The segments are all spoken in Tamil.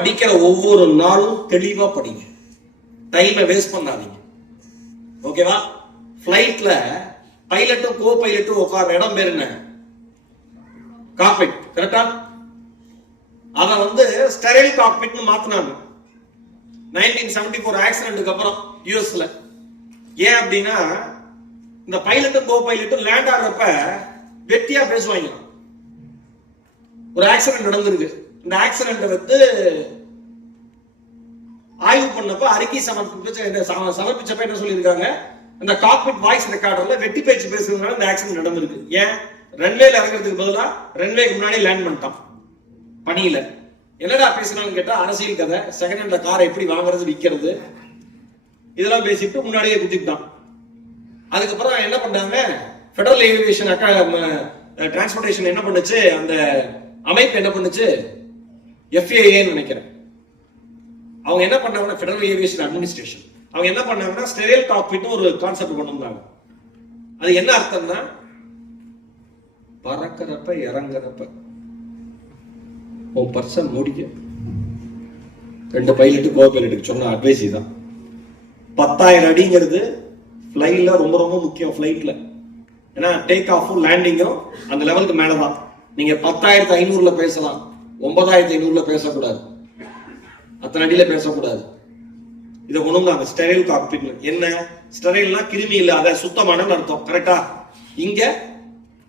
படிக்கிற ஒவ்வொரு நாளும் தெளிவா படிங்க. டைமை வேஸ்ட் பண்ணாதீங்க. ஓகேவா ஃப்ளைட்ல பைலட்டும் கோ பைலட்டும் உட்கார இடம் பேர் என்ன? காக்பிட் கரெக்டா அத வந்து ஸ்டெரைல் காக்பிட்னு மாத்தினாங்க. நைன்டீன் செவன்டி ஃபோர் ஆக்சிடென்ட்டுக்கு அப்புறம் யூஎஸ்ல ஏன் அப்படின்னா இந்த பைலட்டும் கோ பைலட்டும் லேண்ட் ஆடுறப்ப வெட்டியா பேசுவாங்க. ஒரு ஆக்சிடென்ட் நடந்திருக்கு. இந்த ஆக்சிடென்ட் வந்து ஆய்வு பண்ணப்போ அறிக்கை சமர்ப்பிச்ச இந்த சமர்ப்பிச்சப்ப என்ன சொல்லியிருக்காங்க? அந்த காக்பிட் வாய்ஸ் ரெக்கார்டர்ல வெட்டி பேச்சு பேசுறதுனால இந்த ஆக்சிடென்ட் நடந்திருக்கு. ஏன்? ரன்வேல இறங்குறதுக்கு பதிலா ரன்வேக்கு முன்னாடி லேண்ட் பண்ணிட்டான். பணியில. என்னடா பேசுறான்னு கேட்டா அரசியல் கதை. செகண்ட் ஹேண்ட்ல காரை எப்படி வாங்குறது விற்கிறது இதெல்லாம் பேசிட்டு முன்னாடியே குத்திட்டான். அதுக்கப்புறம் என்ன பண்ணாங்க? ஃபெடரல் ஏவியேஷன் அக்கா டிரான்ஸ்போர்டேஷன் என்ன பண்ணுச்சு? அந்த அமைப்பு என்ன பண்ணுச்சு? எஃப்ஏஏன்னு நினைக்கிறேன். அவங்க என்ன பண்ணாங்கன்னா ஃபெடரல் ஏவியேஷன் அட்மினிஸ்ட்ரேஷன் அவங்க என்ன பண்ணாங்கன்னா ஸ்டெரியல் காப்பின்னு ஒரு கான்செப்ட் கொண்டு வந்தாங்க. அது என்ன அர்த்தம்னா பறக்கிறப்ப இறங்குறப்ப. உன் பர்சன் முடிக்க. ரெண்டு பைலட்டு கோ பைலட்டுக்கு சொன்ன அட்வைஸ் தான் பத்தாயிரம் அடிங்கிறது ஃப்ளைட்ல ரொம்ப ரொம்ப முக்கியம் ஃப்ளைட்ல ஏன்னா டேக் ஆஃபும் லேண்டிங்கும் அந்த லெவலுக்கு மேலே தான் நீங்க பத்தாயிரத்து ஐநூறுல பேசலாம். ஒன்பதாயிரத்தி ஐநூறுல பேசக்கூடாது. அத்தனை அடியில பேசக்கூடாது. இதை கொண்டு வந்தாங்க ஸ்டெரைல் காக்பிட் என்ன? ஸ்டெரைல்னா கிருமி இல்லாத சுத்தமான அர்த்தம். கரெக்டா இங்க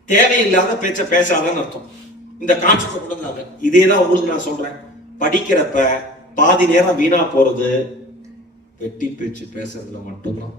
தேவையில்லாத பேச்ச பேசாதன்னு அர்த்தம். இந்த கான்செப்ட் கொடுத்தாங்க இதே தான் உங்களுக்கு நான் சொல்றேன். படிக்கிறப்ப பாதி நேரம் வீணா போறது வெட்டி பேச்சு பேசுறதுல மட்டும்தான்.